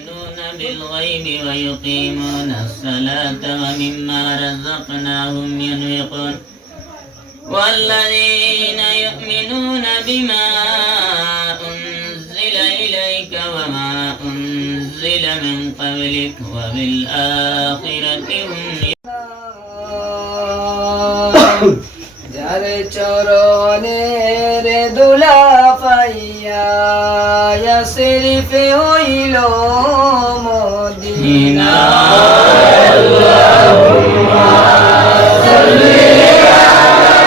يؤمنون بالغيب ويقيمون الصلاة ومما رزقناهم ينفقون والذين يؤمنون بما أنزل إليك وما أنزل من قبلك وبالآخرة هم যারে চরণের দুলা পাইয়া ইয়াসরিফে হইল মদিনা আল্লাহুম্মা সাল্লি আলা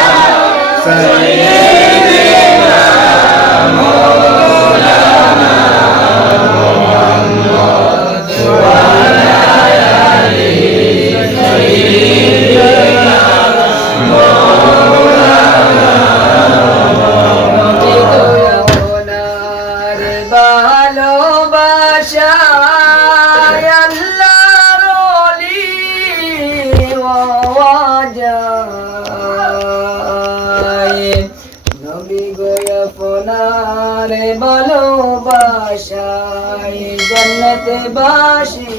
সাইয়্যিদিনা মাওলানা মুহাম্মদ ওয়া আলা আলিহি সাইয়্যিদিনা ভালোবাসায় জন্নতে বাসি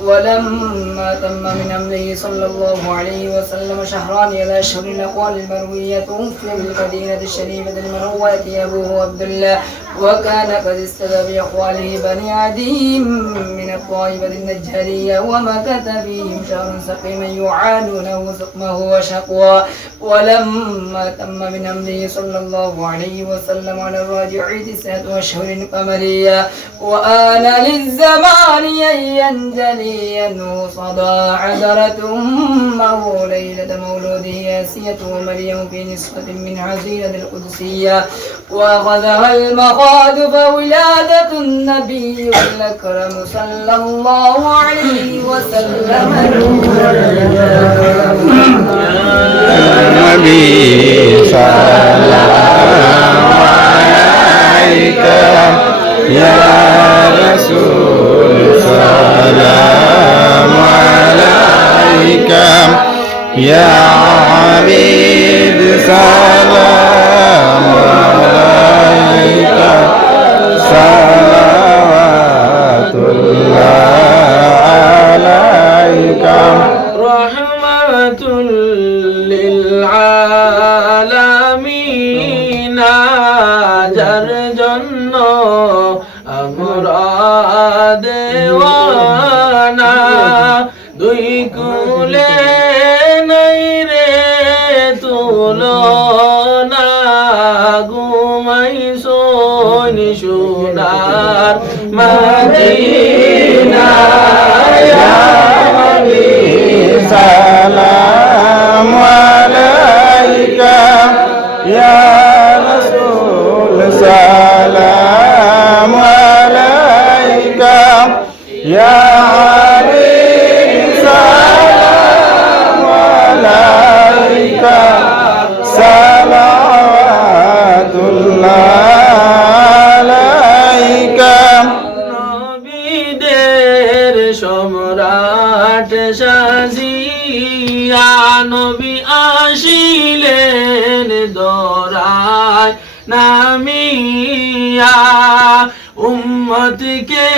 ولما تم من أمره صلى الله عليه وسلم شهران إلى شهر الأقوال المروية توفي بالمدينة الشريفة المروءة أبوه عبد الله وكان قد استدى بأقواله بني عدي من الطائفة النجارية ومكث فيهم شهرا سقيما يعانونه سقمه وشقوى ولما تم من أمره صلى الله عليه وسلم على الراجعين 9 أشهر قمرية وآن للزمان أن ينجلي أنه صدى عذرة أمه ليلة مولوده آسية ومريم في نسخة من عزيزة القدسية وأخذها المخاض فولادة النبي الأكرم صلى الله عليه وسلم النبي سلام عليك يا رسول سلام عليك يا عبيد سلام عليك صلوات الله عليك رحمة للعالمين যার জন্য আমরা দেওয়ানা দুই কুলে নাই রে তুলনা ঘুমাই সোনি সোনার মদিনা ইয়া নবী সালাম আলাইকা ইয়া রাসূল সালাম আলাইকা ইয়া হাবিব সালাম আলাইকা সালাওয়াতুল্লাহ আলাইকা নবীদের সম্রাট সাজিয়া নবী আসিলেন দরায় নামিয়া উম্মতকে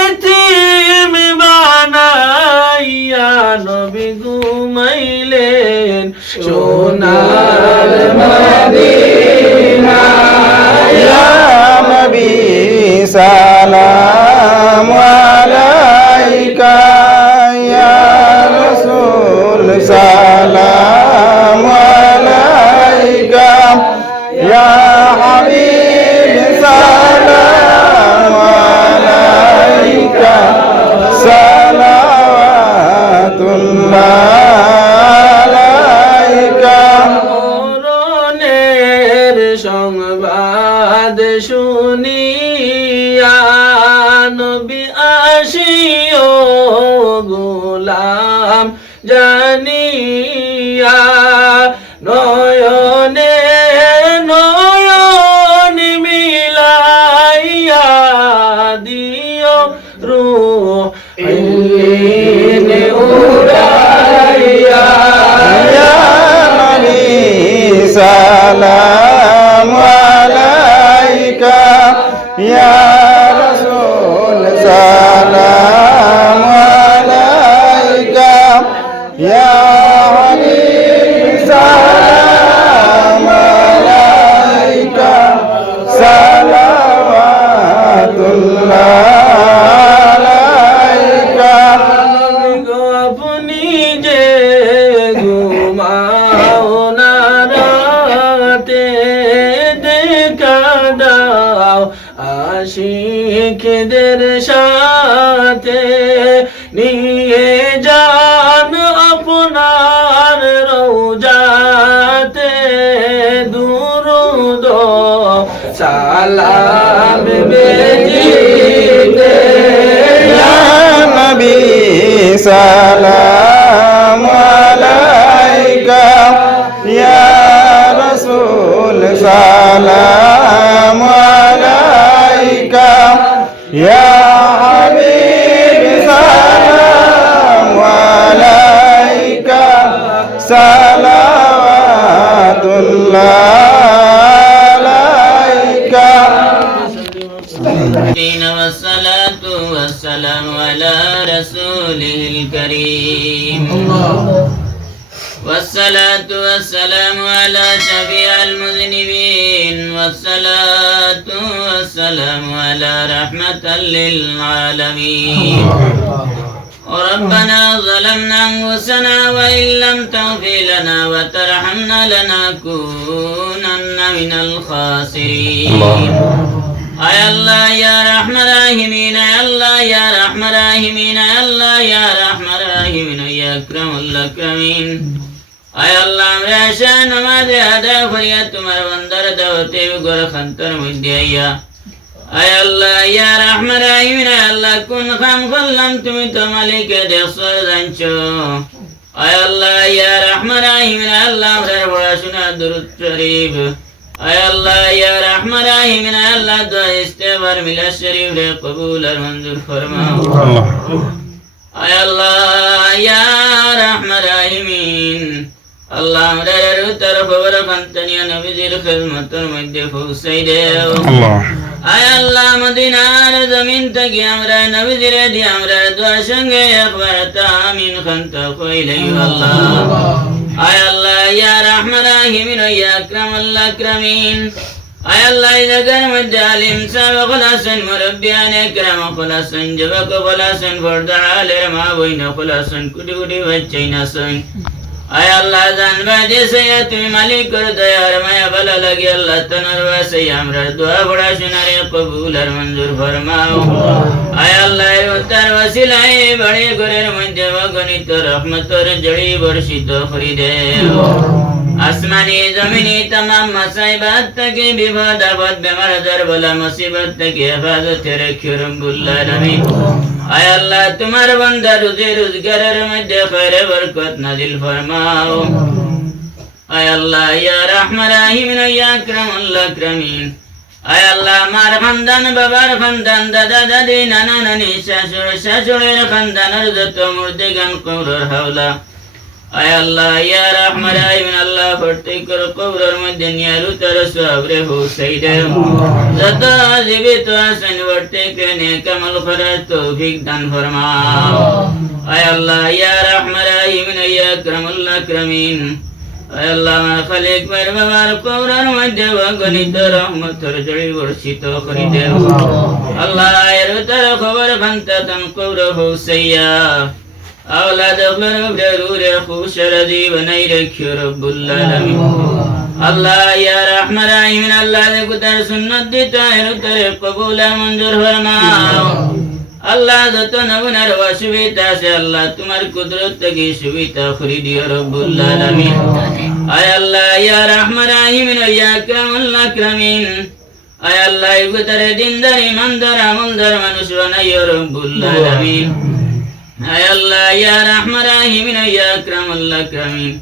এতিম বানাইয়া নবী ঘুমাইলেন সোনার মদিনা ইয়া নবী সালাম আলাইকা ইয়া রাসূল সালাম আলাইকা ইয়া হাবিব সালাম আলাইকা সালাওয়াতুল্লাহ আলাইকা মরণের সংবাদ শুনিয়া ইয়া নবী আসিও গোলাম জানিয়া নয়নে নয়ন মিলাইয়া দিও রূহ উড়াইয়া ইয়া নবী সালাম আলাইকা ইয়া রাসূল সালাম আলাইকা ইয়া হাবিব সালাম আলাইকা সালাওয়াতুল্লাহ আলাইকা আপনি যে ঘুমাও না রাতে দেখা দাও আশিকদের সাথে নিয়ে যান আপনার রওজাতে দুরুদ সালাম বেজিতে ইয়া নবী সালাম আলাইকা ইয়া রাসূল সালাম আলাইকা ইয়া হাবিব সালাম আলাইকা সালাওয়াতুল্লাহ আলাইকা والصلاة والسلام على رسوله الكريم والصلاة والسلام على شفيع المذنبين والصلاة والسلام على رحمة للعالمين ربنا ظلمنا أنفسنا وإن لم تغفر لنا وترحمنا لنكونن من الخاسرين আয় আল্লাহ ইয়া রাহমান রাহিমিন আয় আল্লাহ ইয়া রাহমান রাহিমিন আয় আল্লাহ ইয়া রাহমান রাহিমিন ইয়া আকরামুল আকরামিন আয় আল্লাহ আমরা আশা নামাজ আদায় করিয়া তোমার বান্দার দাওয়াতে গর খান্তর মধ্যে আইয়া আয় আল্লাহ ইয়া রাহমান রাহিমিন আয় আল্লাহ কোন কাম করলাম তুমি তো মালিকে দেখছো জানছো আয় আল্লাহ ইয়া রাহমান রাহিমিন আয় আল্লাহ আমরা পড়াশোনা দুরূদ শরীফ আয় আল্লাহ ইয়া রাহমান রাহিমিন আয় আল্লাহ দোয়া ইস্তেগফার মিলাদ শরীফ রে কবুল আর মঞ্জুর ফরমাও আয় আল্লাহ ইয়া রাহমান রাহিমিন আল্লাহ আমাদের উত্তর খবর কান্তনিয়া নবীজির খিদমতের মধ্যে পৌঁছাই দেও আয় আল্লাহ মদিনার জমিন থেকে আমরা নবীজির দিয়ে আমরা দোয়া সঙ্গে একবার আমিন খান্ত কইলাই আল্লাহ আয় আল্লাহ ইয়া রাহমান রাহিমিন ইয়া আকরামুল আকরামিন আয় আল্লাহ জাগার মধ্যে আলিম সাহেব খলাসন মুরব্বিয়ান একরাম খলাসন যুবক খলাসন ফরদা আলের মা বইন খলাসন কুটি কুটি বাচ্চাই নাসন আয় আল্লাহ জানবা দেশে তুমি মালিক করে দয়ার মায়া ভালো লাগে আল্লাহ তনর বাসে আমরা দোয়া পড়া শোনারে কবুল আর মঞ্জুর ফরমাও আয় আল্লাহ উত্তর ওসিলাই বড়ে ঘরের মধ্যে অগণিত রহমতর জড়ি বর্ষিত করে দেও আসমানি জমিনি तमाम মুসিবত থেকে বিপদ আপদ বেমার আজার বলা মুসিবত থেকে হেফাজতে রাখিও রব্বুল আলামিন আয় আল্লাহ তোমার বান্দা রুজি রোজগারের মধ্যে খৈরে বরকত নাজিল ফরমাও আয় আল্লাহ ইয়া রাহমান রাহিম ইয়া আকরামুল আকরামিন আয় আল্লাহ আমার খানদান বাবার খানদান দাদা দাদি নানা নানি শাশুড় শাশুড়ির খানদানের যত মুর্দেগান কবরের হাওলা আয় আল্লাহ ইয়া রাহমান রাহিম আল্লাহ প্রত্যেকের কবরের মধ্যে নিয়ালু তার সবরে হুসাই দেও যত জীবিত আছেন প্রত্যেকে নেক আমল করার তৌফিক দান ফরমাও আয় আল্লাহ ইয়া রাহমান রাহিম ইয়া আকরামুল আকরামিন আয় আল্লাহ আমার খালিক ভাইয়ের বাবার কবরের মধ্যে অগণিত রহমতের জড়ি বর্ষিত করে দেও আল্লাহ এর তার খবর খান্তাতন কবর হুসাইয়া اولاد اغلر برور خوش رضی بنائی رکھو رب العالمین اللہ یا رحمن رحیم اللہ دے کتر سنت دیتا ہے تر قبول منظور فرماؤ اللہ دتو نبنر و شبیتا سے اللہ تمہر قدرت کی شبیتا خریدی رب العالمین اے اللہ یا رحمن رحیم یا اکرم الاکرمین আয় আল্লাহ ইবতারে দিনদার ইমানদার আমলদার মানুষ বানাইও রব্বুল আলামিন আয় আল্লাহ ইয়া রাহমান রাহিমিন ইয়া আকরামুল আকরামিন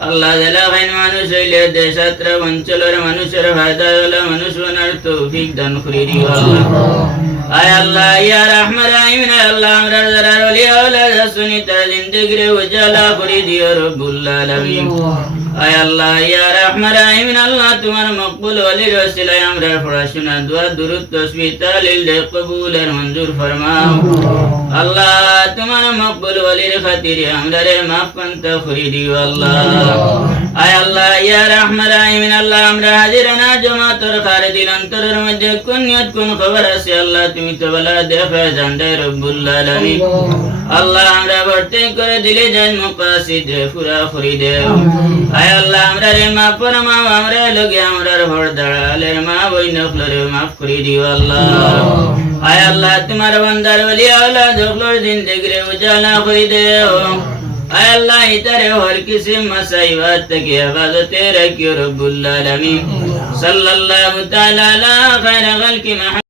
আল্লাহ জালা ভাইন মানুষ হইলে দেশাত্র অঞ্চলের মানুষের ফায়দাওয়ালা মানুষ বানার তৌফিক দান করে দিও আল্লাহ আয় আল্লাহ ইয়া রাহমান রাহিমিন আয় আল্লাহ আমরা যারা ওলি আওলাদ শুনি তার জিন্দেগিরে উজালা করে দিও রব্বুল আলামিন আয় আল্লাহ ইয়া রাহমান রাহিমিন আল্লাহ তোমার মকবুল ওলির ওসিলায় আমরা পড়াশোনা দোয়া দুরূদ তাসবিহ তাহলিল দে কবুল আর মঞ্জুর ফরমাও আল্লাহ তোমার মকবুল ওলির খাতিরে আমরারে মাফ করতে করে দিও আল্লাহ আয় আল্লাহ ইয়া রাহমান রাহিমিন আল্লাহ আমরা হাজিরানা জামাতের খারিদিন অন্তরের মধ্যে কোন নিয়ত কোন খবর আছে আল্লাহ তুমি তো বলা দেখে জানতে রব্বুল আলামিন আল্লাহ আমরা ভর্তি করে দিলে যাই মুকাসিদ পুরা করে দেও আয় আল্লাহ আমরা রে মাফ ফরমাও আমরা লগে আমরা ভর দাঁড়ালের মা বই নফলরে মাফ করে দিও আল্লাহ আয় আল্লাহ তোমার বান্দার ওলি আওলাদ হকলর জিন্দেগিরে উজালা করে দেও আয় আল্লাহ ইতারে হর কিসিম মাসাইবাত থেকে হেফাজতে রাখিও রব্বুল আলামিন সাল্লাল্লাহু তাআলা আলা খায়রি খালকি